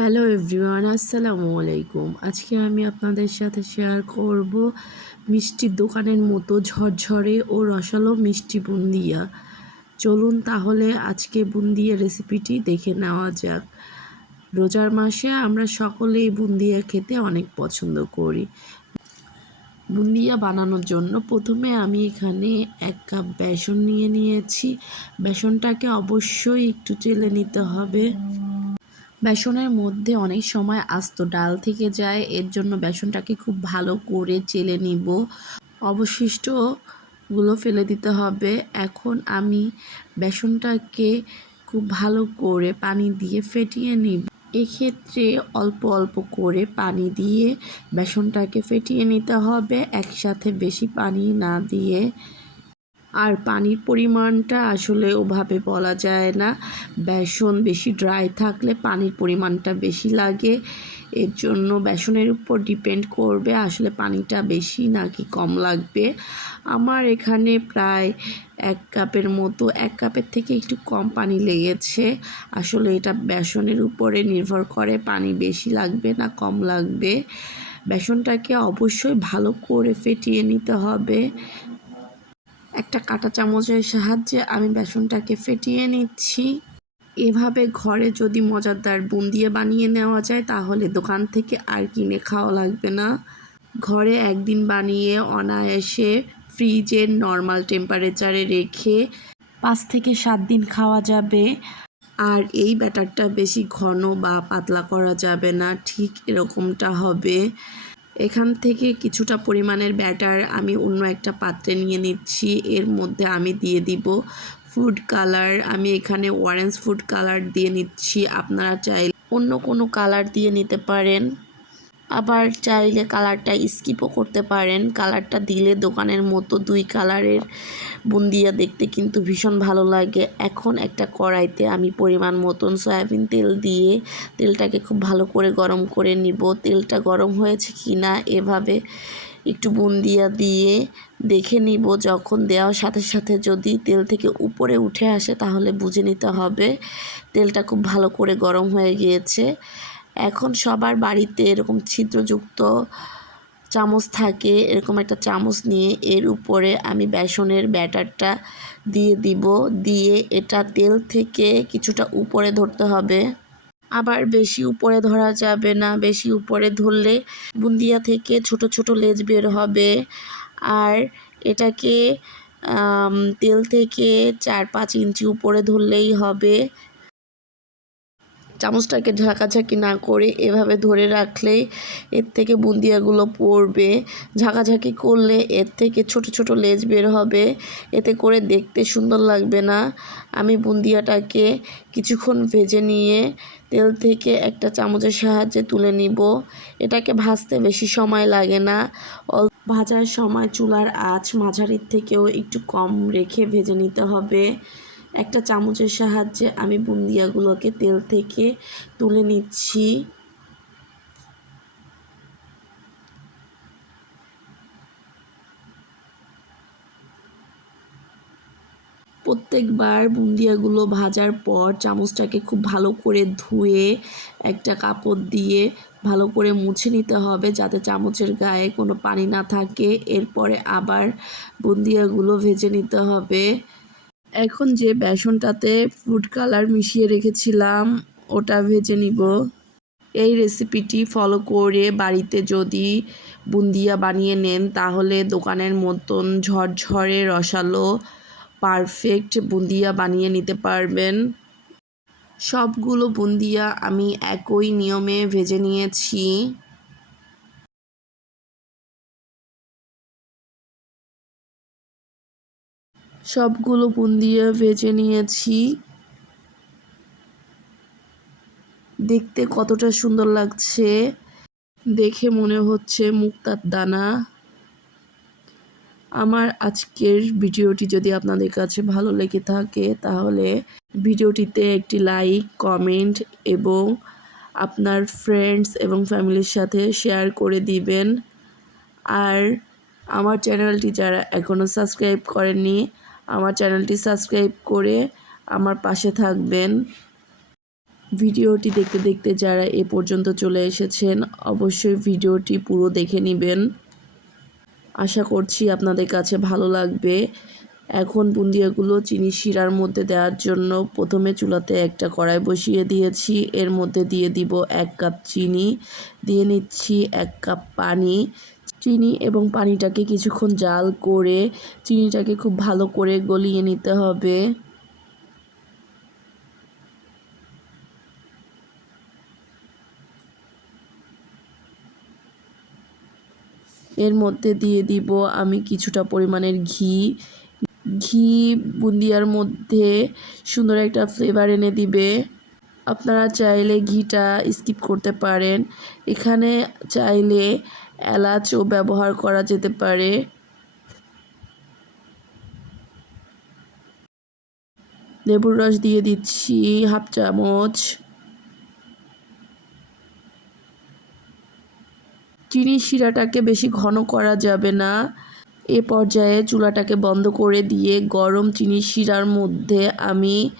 Hello everyone আসসালামু আলাইকুম আজকে আমি আপনাদের সাথে শেয়ার করব মিষ্টির দোকানের মতো ঝরঝরে ও রসালো মিষ্টি বুন্দিয়া। চলুন তাহলে আজকে বুন্দিয়া রেসিপিটি দেখে নেওয়া যাক। রোজার মাসে আমরা সকলেই বুন্দিয়া খেতে অনেক পছন্দ করি। বুন্দিয়া বানানোর জন্য প্রথমে আমি এখানে এক কাপ বেসন নিয়ে নিয়েছি। বেসনটাকে অবশ্যই একটু চেলে নিতে হবে। বেসনের মধ্যে অনেক সময় আস্ত ডাল থেকে যায়, এর জন্য বেসনটাকে খুব ভালো করে চেলে নিব। অবশিষ্টগুলো ফেলে দিতে হবে। এখন আমি বেসনটাকে খুব ভালো করে পানি দিয়ে ফেটিয়ে নিব। এক্ষেত্রে অল্প অল্প করে পানি দিয়ে বেসনটাকে ফেটিয়ে নিতে হবে। একসাথে বেশি পানি না দিয়ে আর পানির পরিমাণটা আসলে ওভাবে বলা যায় না। বেসন বেশি ড্রাই থাকলে পানির পরিমাণটা বেশি লাগে। এর জন্য বেসনের উপর ডিপেন্ড করবে আসলে পানিটা বেশি নাকি কম লাগবে। আমার এখানে প্রায় এক কাপের মতো, এক কাপের থেকে একটু কম পানি লেগেছে। আসলে এটা বেসনের উপরে নির্ভর করে পানি বেশি লাগবে না কম লাগবে। বেসনটাকে অবশ্যই ভালো করে ফেটিয়ে নিতে হবে। একটা কাঁটা চামচের সাহায্যে আমি বেসনটাকে ফেটিয়ে নিচ্ছি। এভাবে ঘরে যদি মজাদার বুন্দিয়ে বানিয়ে নেওয়া যায়, তাহলে দোকান থেকে আর কিনে খাওয়া লাগবে না। ঘরে একদিন বানিয়ে অনায়াসে ফ্রিজের নর্মাল টেম্পারেচারে রেখে পাঁচ থেকে সাত দিন খাওয়া যাবে। আর এই ব্যাটারটা বেশি ঘন বা পাতলা করা যাবে না, ঠিক এরকমটা হবে। এখান থেকে কিছুটা পরিমাণের ব্যাটার আমি অন্য একটা পাত্রে নিয়ে নিচ্ছি। এর মধ্যে আমি দিয়ে দিব ফুড কালার। আমি এখানে অরেঞ্জ ফুড কালার দিয়ে নিচ্ছি। আপনারা চাইলে অন্য কোনো কালার দিয়ে নিতে পারেন। আবার চাইলে কালারটা স্কিপও করতে পারেন। কালারটা দিলে দোকানের মতো দুই কালারের বুন্দিয়া দেখতে কিন্তু ভীষণ ভালো লাগে। এখন একটা কড়াইতে আমি পরিমাণ মতন সয়াবিন তেল দিয়ে তেলটাকে খুব ভালো করে গরম করে নিব। তেলটা গরম হয়েছে কি না এভাবে একটু বুন্দিয়া দিয়ে দেখে নিব। যখন দেওয়ার সাথে সাথে যদি তেল থেকে উপরে উঠে আসে তাহলে বুঝে নিতে হবে। তেলটা খুব ভালো করে গরম হয়ে গিয়েছে। এখন সবার বাড়িতে এরকম ছিদ্রযুক্ত চামচ থাকে, এরকম একটা চামচ নিয়ে এর উপরে আমি বেসনের ব্যাটারটা দিয়ে দিব, দিয়ে এটা তেল থেকে কিছুটা উপরে ধরতে হবে। আবার বেশি উপরে ধরা যাবে না, বেশি উপরে ধরলে বুন্দিয়া থেকে ছোট ছোট লেজ বের হবে। আর এটাকে তেল থেকে চার পাঁচ ইঞ্চি উপরে ধরলেই হবে। চামচটাকে ঝাঁকাঝাঁকি না করে এভাবে ধরে রাখলেই এর থেকে বুন্দিয়াগুলো পড়বে। ঝাঁকাঝাঁকি করলে এর থেকে ছোট ছোট লেজ বের হবে। এতে করে দেখতে সুন্দর লাগবে না। আমি বুন্দিয়াটাকে কিছুক্ষণ ভেজে নিয়ে তেল থেকে একটা চামচের সাহায্যে তুলে নিব। এটাকে ভাজতে বেশি সময় লাগে না। ভাজার সময় চুলার আঁচ মাঝারির থেকেও একটু কম রেখে ভেজে নিতে হবে। একটা চামচের সাহায্যে আমি বুন্দিয়াগুলোকে তেল থেকে তুলে নিচ্ছি। প্রত্যেকবার বুন্দিয়াগুলো ভাজার পর চামচটাকে খুব ভালো করে ধুয়ে একটা কাপড় দিয়ে ভালো করে মুছে নিতে হবে যাতে চামচের গায়ে কোনো পানি না থাকে। এরপরে আবার বুন্দিয়াগুলো ভেজে নিতে হবে। এখন যে বেসনটাতে ফুড কালার মিশিয়ে রেখেছিলাম, ওটা ভেজে নিব। এই রেসিপিটি ফলো করে বাড়িতে যদি বুন্দিয়া বানিয়ে নেন, তাহলে দোকানের মতন ঝরঝরে রসালো পারফেক্ট বুন্দিয়া বানিয়ে নিতে পারবেন। সবগুলো বুন্দিয়া আমি একই নিয়মে ভেজে নিয়েছি। সবগুলো বুন দিয়ে ভেজে নিয়েছি। দেখতে কতটা সুন্দর লাগছে। দেখে মনে হচ্ছে মুক্তার দানা। আমার আজকের ভিডিওটি যদি আপনাদের কাছে ভালো লেগে থাকে, তাহলে ভিডিওটিতে একটি লাইক, কমেন্ট এবং আপনার ফ্রেন্ডস এবং ফ্যামিলির সাথে শেয়ার করে দিবেন। আর আমার চ্যানেলটি যারা এখনও সাবস্ক্রাইব করেননি আমার চ্যানেলটি সাবস্ক্রাইব করে আমার পাশে থাকবেন। ভিডিওটি দেখতে দেখতে যারা এ পর্যন্ত চলে এসেছেন, অবশ্যই ভিডিওটি পুরো দেখে নেবেন। আশা করছি আপনাদের কাছে ভালো লাগবে। এখন বুন্দিয়াগুলো চিনি শিরার মধ্যে দেওয়ার জন্য প্রথমে চুলাতে একটা কড়াই বসিয়ে দিয়েছি। এর মধ্যে দিয়ে দিব এক কাপ চিনি, দিয়ে নিচ্ছি এক কাপ পানি। চিনি এবং পানিটাকে কিছুক্ষণ জাল করে চিনিটাকে খুব ভালো করে গলিয়ে নিতে হবে। এর মধ্যে দিয়ে দিব আমি কিছুটা পরিমাণের ঘি। ঘি বুন্দিয়ার মধ্যে সুন্দর একটা ফ্লেভার এনে দিবে। আপনারা চাইলে ঘিটা স্কিপ করতে পারেন। এখানে চাইলে এলাচও ব্যবহার করা যেতে পারে। লেবুর রস দিয়ে দিচ্ছি হাফ চামচ। চিনি শিরাটাকে বেশি ঘন করা যাবে না। এ পর্যায়ে চুলাটাকে বন্ধ করে দিয়ে গরম চিনি শিরার মধ্যে আমি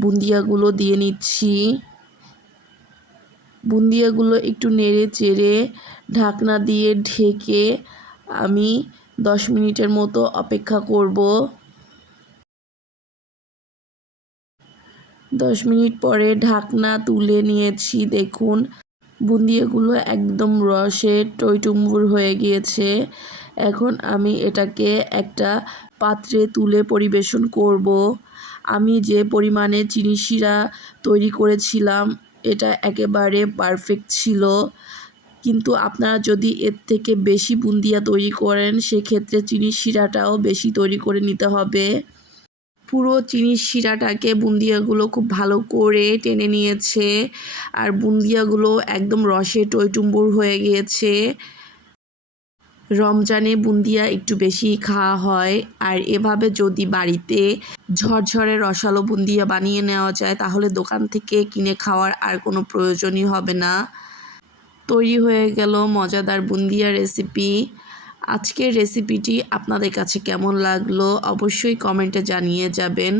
বুন্দিয়াগুলো দিয়ে নিচ্ছি। বুন্দিয়াগুলো একটু নেড়ে চেড়ে ঢাকনা দিয়ে ঢেকে আমি দশ মিনিটের মতো অপেক্ষা করব। দশ মিনিট পরে ঢাকনা তুলে নিয়েছি, দেখুন। বুন্দিয়াগুলো একদম রসে টইটুম্বুর হয়ে গিয়েছে। এখন আমি এটাকে একটা পাত্রে তুলে পরিবেশন করব। আমি যে পরিমাণে চিনি শিরা তৈরি করেছিলাম এটা একেবারে পারফেক্ট ছিল। কিন্তু আপনারা যদি এর থেকে বেশি বুন্দিয়া তৈরি করেন, সেক্ষেত্রে চিনির শিরাটাও বেশি তৈরি করে নিতে হবে। পুরো চিনির শিরাটাকে বুন্দিয়াগুলো খুব ভালো করে টেনে নিয়েছে। আর বুন্দিয়াগুলো একদম রসে টইটুম্বুর হয়ে গিয়েছে। রমজানে বুন্দিয়া একটু বেশি খাওয়া হয়। আর এভাবে যদি বাড়িতে ঝরঝরে রসালো বুন্দিয়া বানিয়ে নেওয়া যায়, তাহলে দোকান থেকে কিনে খাওয়ার আর কোনো প্রয়োজনই হবে না। তৈরি হয়ে গেল মজাদার বুন্দিয়া রেসিপি। আজকের রেসিপিটি আপনাদের কাছে কেমন লাগল অবশ্যই কমেন্টে জানিয়ে যাবেন।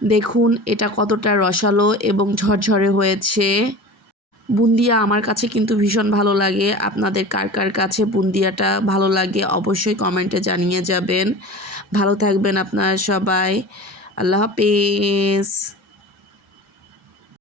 দেখুন, এটা কতটা রসালো এবং ঝরঝরে হয়েছে। বুন্দিয়া আমার কাছে কিন্তু ভীষণ ভালো লাগে। আপনাদের কার কার কাছে বুন্দিয়াটা ভালো লাগে অবশ্যই কমেন্টে জানিয়ে যাবেন। ভালো থাকবেন আপনারা সবাই। আল্লাহ হাফেজ।